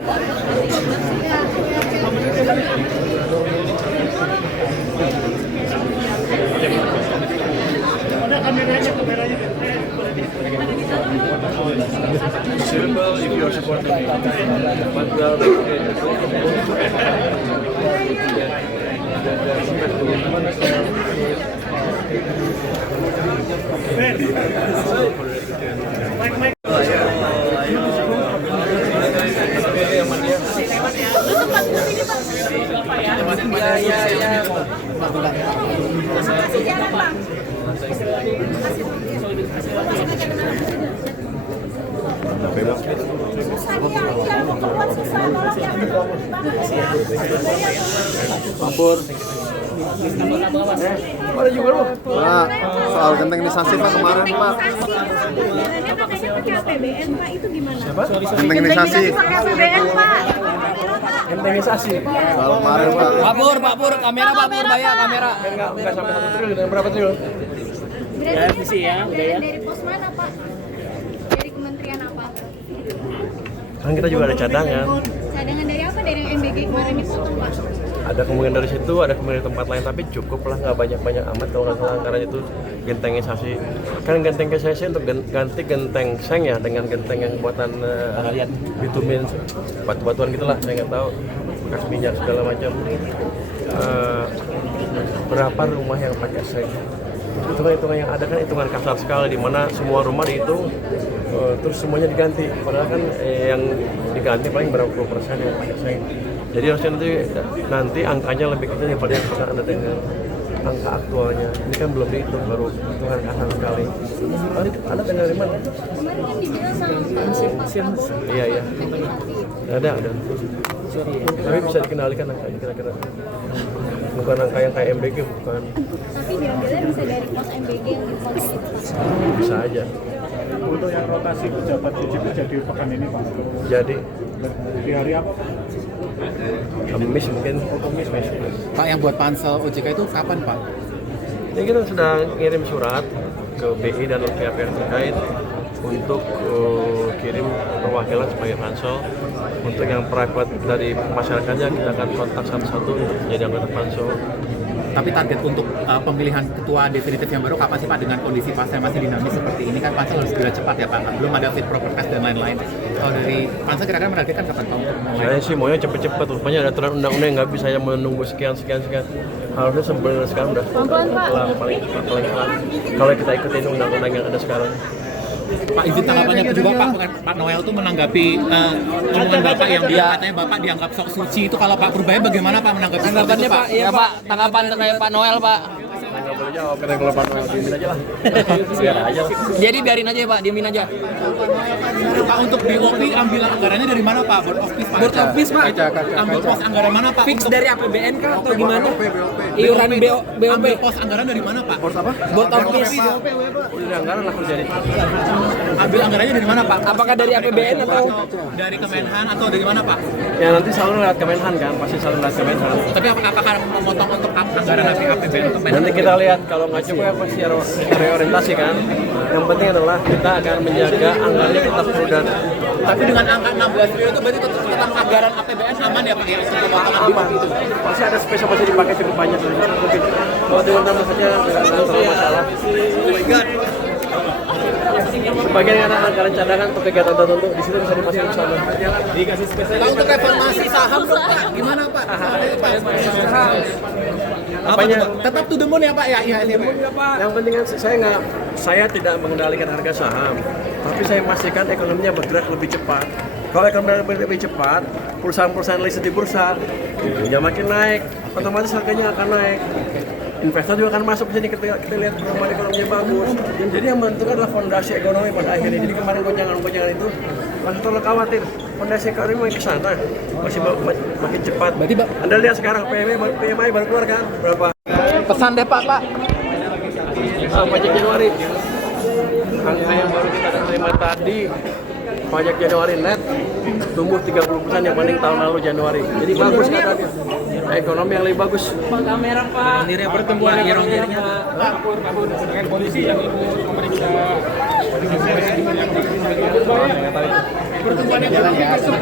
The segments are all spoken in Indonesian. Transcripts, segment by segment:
Simple if you are supporting me, but we are Ampun. Ada juga lu. Pak, soal gentengnisasi Pak kemarin Pak. Jalannya makanya pakai APBN Pak, itu gimana? Gentengnisasi. Pakai APBN Pak. Gentengnisasi. Soal kemarin Pak. Pak Pur, kamera Pak Pur, bayar kamera. Enggak sampai 1 triliun, berapa triliun? Berarti visi ya, udah ya. Dari pos mana Pak? Dari kementerian apa? Kan kita juga ada cadangan. Cadangan dari apa? Dari yang MBG kemarin dipotong Pak? Ada kemungkinan dari situ, ada kemungkinan dari tempat lain, tapi cukup lah, nggak banyak-banyak amat kalau nggak salah anggaran itu gentengisasi. Kan gentengisasi untuk ganti genteng seng ya, dengan genteng yang buatan bitumin, batu-batuan gitulah, saya nggak tahu, bekas minyak segala macam. Berapa rumah yang pakai seng? Hitungan yang ada kan hitungan kasar sekali, di mana semua rumah dihitung, terus semuanya diganti. Padahal kan yang diganti paling berapa puluh persen yang pakai seng. Jadi harusnya nanti angkanya lebih kecil daripada yang pernah Anda dengar, angka aktualnya. Ini kan belum dihitung, baru hitungan kasar sekali. Anda dengar dari mana? Kemarin kan dibilang sama Pak. Iya. Ada. Tapi bisa dikendalikan angkanya kira-kira. Bukan angka yang kayak MBG, bukan. Tapi jalan-jalan bisa dari pos MBG yang dipotong itu Pak. Bisa aja. Untuk yang rotasi pejabat DJP jadi pekan ini Pak? Jadi Di hari apa Pak? Kamis mungkin. Pak, yang buat pansel OJK itu kapan Pak? Ini kita sudah ngirim surat ke BI dan pihak-pihak terkait untuk kirim perwakilan sebagai pansel. Untuk yang private dari masyarakatnya kita akan kontak satu-satu untuk menjadi anggota pansel. Tapi target untuk pemilihan ketua definitif yang baru kapan sih Pak, dengan kondisi pasar masih dinamis seperti ini kan pansel harus segera cepat ya Pak, belum ada fit proper test dan lain-lain. Kalau dari pansel kira-kira menargetkan kapan Pak untuk mulai? Saya sih maunya cepet-cepet, rupanya ada aturan undang-undang yang nggak bisa saya menunggu sekian. Harusnya sebenarnya sekarang udah paling cepat kalau kita ikutin undang-undang yang ada sekarang. Pak, izin tanggapannya juga Pak Noel tuh menanggapi omongan Bapak yang katanya Bapak dianggap sok suci itu, kalau Pak Purbaya bagaimana Pak menanggapi tanggapannya Pak? Iya Pak, tanggapan terkait Pak Noel Pak. Nggak boleh jawab, kita kalau Pak Noel diemin aja lah. Biar aja lah. Jadi biarin aja ya Pak, diemin aja. Pak, untuk BOP ambil anggarannya dari mana Pak? Board of Peace Pak? Board of Peace Pak. Ambil pos anggaran mana Pak? Fix dari APBN kah atau gimana? Iuran BOP. Ambil pos anggaran dari mana Pak? Board apa? Board of Peace. Udah anggaran lah kerja. Ambil anggarannya dari mana Pak? Apakah dari APBN atau dari Kemenhan atau dari mana Pak? Ya nanti selalu lewat Kemenhan kan, pasti selalu lewat Kemenhan. Tapi apakah memotong untuk anggaran APBN Kemenhan? Nanti kita lihat, kalau nggak cukup ya pasti reorientasi kan. Yang penting adalah kita akan menjaga anggarannya tetap prudent. Tapi dengan angka 16 triliun itu berarti tetap anggaran APBN aman ya Pak ya? Aman itu. Pasti ada space yang masih dipakai cukup banyak. Mungkin kalau dengan tambah saja nggak terlalu masalah. Oh my God. Sebagian ada anggaran cadangan untuk kegiatan tertentu, di situ bisa dimasukin ke sana. Dikasih spesial. Kalau untuk reformasi saham dong Pak, gimana Pak? Apanya? Tetap to the moon ya Pak ya? Iya Pak. Yang penting kan saya tidak mengendalikan harga saham, tapi saya memastikan ekonominya bergerak lebih cepat. Kalau ekonomi lebih cepat, perusahaan-perusahaan listed di bursa, ya makin naik, otomatis harganya akan naik. Investor juga akan masuk ke sini ketika kita lihat perkembangan ekonominya bagus. Jadi yang menentukan adalah fondasi ekonomi pada akhirnya. Jadi kemarin gonjangan-gonjangan itu langsung terlalu khawatir. Fondasi ekonomi makin ke sana, masih makin cepat. Berarti Anda lihat sekarang PMI baru keluar kan? Berapa? pesan deh Pak. Pajak Januari. Angka yang baru kita terima tadi, pajak Januari net tumbuh 30% yang banding tahun lalu Januari. Jadi bagus katanya. Ekonomi yang lebih bagus. Pak kamera Pak. Ini pertumbuhan year-on-year-nya Pak. Dengan kondisi yang Ibu memeriksa pertumbuhan ekonomi besok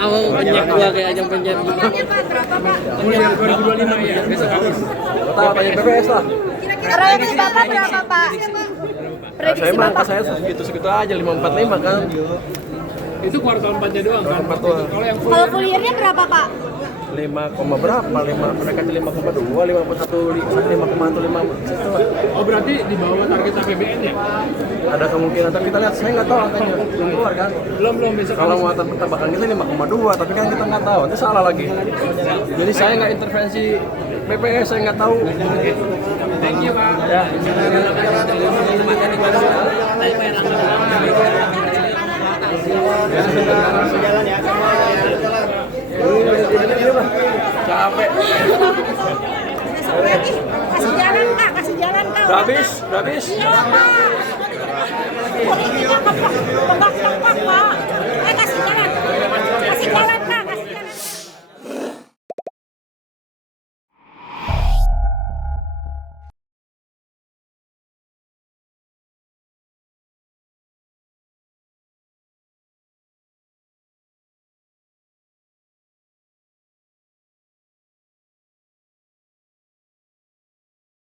awal penyek gua kayak ajang penyek. Kira-kira Pak berapa Pak? 2025 ya, besok habis. Tahu tanya BPS lah. Prediksi Bapak berapa Pak? Saya mah angka saya segitu-segitu aja 545 kan. Itu kuartal 4-nya doang kan. Kuartal 4 doang. Kalau yang full Kalau full year-nya berapa Pak? 5, berapa? 5 mendekati 5,2, 51, 5,5 situ lah. oh berarti di bawah target APBN ya? Ada kemungkinan tapi kita lihat saya nggak tahu angkanya belum keluar kan. Belum besok. Kalau muatan pertambakan kita 5,2 tapi kan kita nggak tahu itu salah lagi. Jadi saya nggak intervensi BPS, saya nggak tahu. Thank you Pak. Ya. Capek. Kasih jalan Kak, kasih jalan Kak. Udah habis, udah habis. Iya Pak. Politiknya tempat Pak.